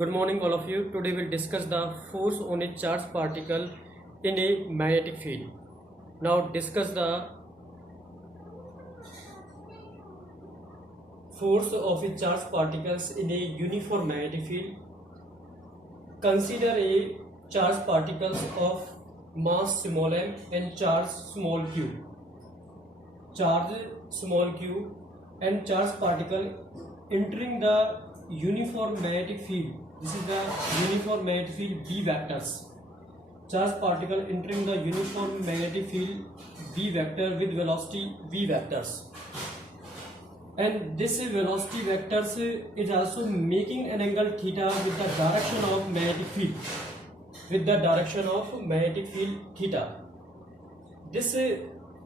Good morning all of you. Today we'll discuss the force on a charged particle in a magnetic field. Now discuss the force of a charged particles in a uniform magnetic field. Consider a charged particles of mass small m and charge small q. Charge small q and charged particle entering the uniform magnetic field. This is the uniform magnetic field B vectors. Charged particle entering the uniform magnetic field B vector with velocity V vectors. And this velocity vectors is also making an angle theta with the direction of magnetic field. With the direction of magnetic field theta. This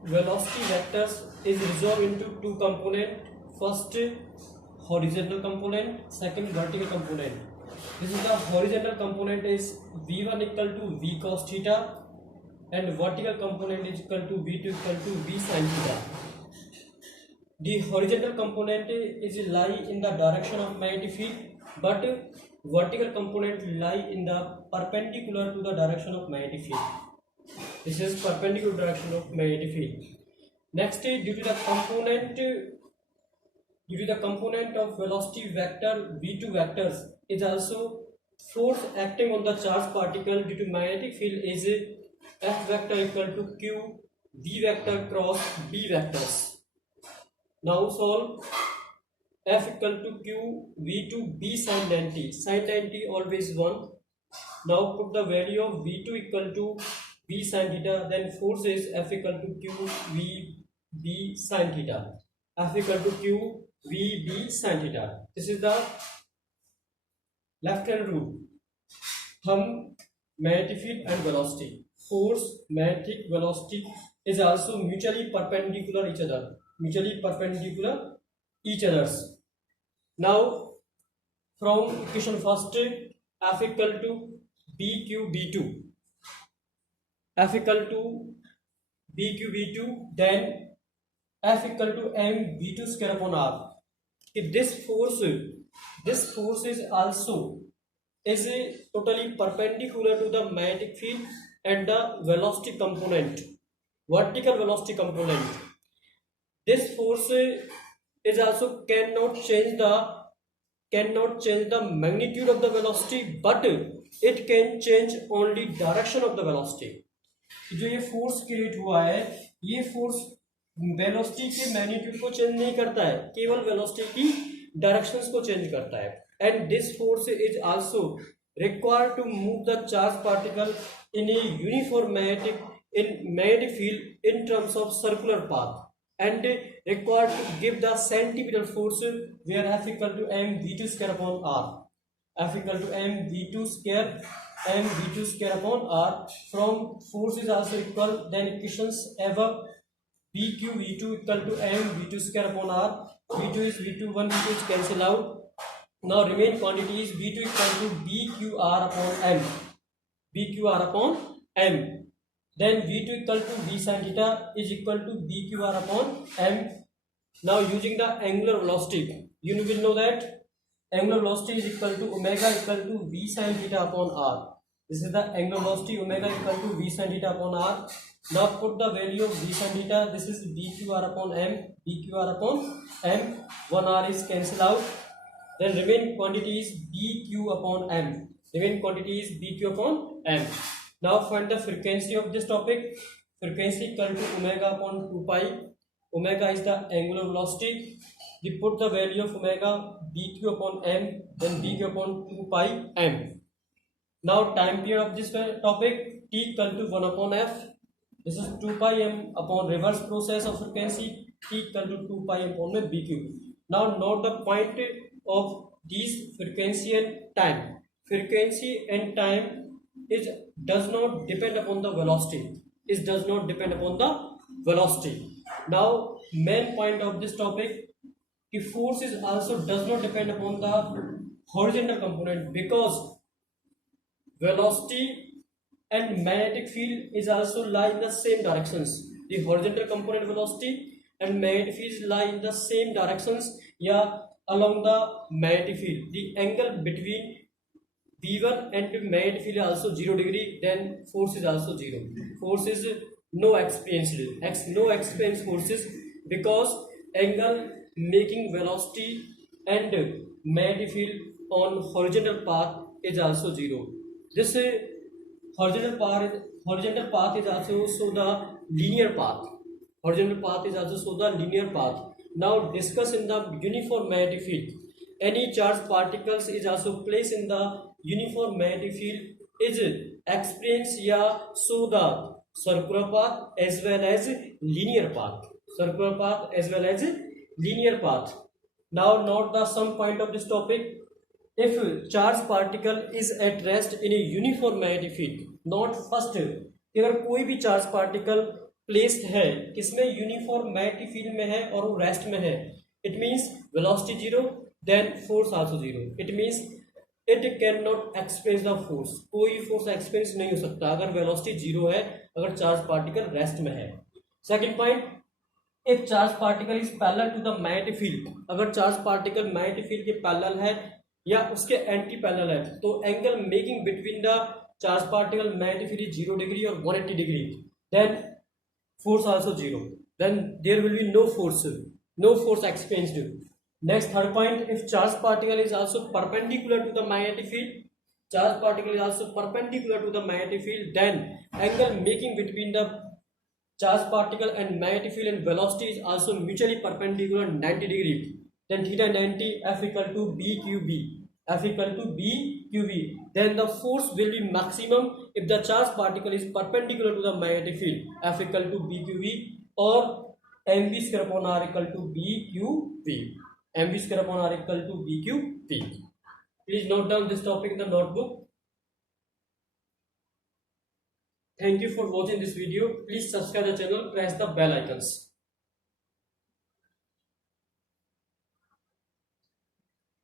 velocity vectors is resolved into two components. First, horizontal component, second vertical component. This is the horizontal component is V1 equal to V cos theta and vertical component is equal to V2 equal to V sin theta. The horizontal component is lie in the direction of magnetic field, but vertical component lie in the perpendicular to the direction of magnetic field. This is perpendicular direction of magnetic field. Next, due to the component of velocity vector V2 vectors is also force acting on the charged particle due to magnetic field is F vector equal to Q V vector cross B vectors. Now solve F equal to Q V2 B sin 90. Sin 90 always 1. Now put the value of V2 equal to B sin theta. Then force is F equal to Q V B sin theta. F equal to Q V B sin theta. This is the left hand rule. हम magnetic field and velocity, force, magnetic velocity is also mutually perpendicular each other. Mutually perpendicular each others. Now from equation first, F equal to BQ B2. F equal to BQ B2, then F equal to M V2 square upon R. If this force is also is a totally perpendicular to the magnetic field and the velocity component, vertical velocity component. This force is also cannot change the magnitude of the velocity, but it can change only direction of the velocity. जो ये force create हुआ है, ये force velocity के magnitude को change नहीं करता है, केवल वेलोसिटी की डायरेक्शंस को चेंज करता है. And this force is also required to move the charge particle in a uniform magnetic field in terms of circular path and required to give the centripetal force where F equal to m v2 square upon r. F equal to m v2 square upon r. From force is also equal, then equations above bq v2 equal to m v2 square upon r. v2 is v2, 1 v2 is cancel out. Now remain quantity is v2 equal to bqr upon m. bqr upon m. Then v2 equal to v sin theta is equal to bqr upon m. Now using the angular velocity, you will know that angular velocity is equal to omega equal to v sin theta upon r. This is the angular velocity, omega equal to v sin theta upon r. Now put the value of v sin theta. This is bqr upon m. bqr upon m. 1r is cancelled out. Then remaining quantity is bq upon m. Remaining quantity is bq upon m. Now find the frequency of this topic. Frequency equal to omega upon 2 pi. Omega is the angular velocity. We put the value of omega bq upon m, then bq upon 2 pi m. Now time period of this topic, t equal to 1 upon f. This is 2 pi m upon reverse process of frequency, t equal to 2 pi m upon bq. Now note the point of these frequency and time. Frequency and time does not depend upon the velocity. It does not depend upon the velocity. Now main point of this topic, the force is also does not depend upon the horizontal component, because velocity and magnetic field is also lie in the same directions. The horizontal component velocity and magnetic field lie in the same directions, along the magnetic field. The angle between V1 and magnetic field is also 0 degree, then force is also 0. Force is no experienced, no experienced forces, because angle making velocity and magnetic field on horizontal path is also 0. This horizontal path is also so the linear path. Horizontal path is also so the linear path. Now discuss in the uniform magnetic field. Any charged particles is also placed in the uniform magnetic field is experienced या so the circular path as well as linear path. Circular path as well as linear path. Now note the some point of this topic. If charged particle is at rest in a uniform magnetic field, not first, अगर कोई भी charge particle placed है किसमें, uniform magnetic field में है और वो rest में है, it means velocity zero, then force also zero. It means it can not experience the force. कोई फोर्स एक्सपीरियंस नहीं हो सकता अगर वेलोसिटी जीरो है, अगर चार्ज पार्टिकल रेस्ट में है. Second point, if charge particle is parallel to the magnetic field, अगर चार्ज पार्टिकल मैग्नेटिक फील्ड के पैरेलल है या उसके एंटी पैरेलल है, तो angle making between the charge particle magnetic field is 0 degree और 180 degree, then force also 0, then there will be no force experienced. Next, third point, if charged particle is also perpendicular to the magnetic field, charged particle is also perpendicular to the magnetic field, then angle making between the charged particle and magnetic field and velocity is also mutually perpendicular 90 degree, then theta 90, F equal to BQB, F equal to BQB, then the force will be maximum if the charged particle is perpendicular to the magnetic field, F equal to BQB, or mv square upon r equal to BQB, mv square upon r equal to BQB. Please note down this topic in the notebook. Thank you for watching this video. Please subscribe the channel, press the bell icons.